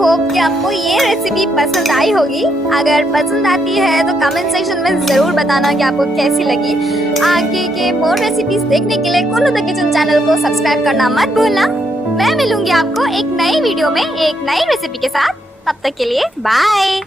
होप कि आपको ये रेसिपी पसंद आई होगी। अगर पसंद आती है तो कमेंट सेक्शन में जरूर बताना कि आपको कैसी लगी। आगे के मोर रेसिपीज देखने के लिए कुन्नू द किचन चैनल को सब्सक्राइब करना मत भूलना। मैं मिलूंगी आपको एक नई वीडियो में एक नई रेसिपी के साथ। तब तक के लिए बाय।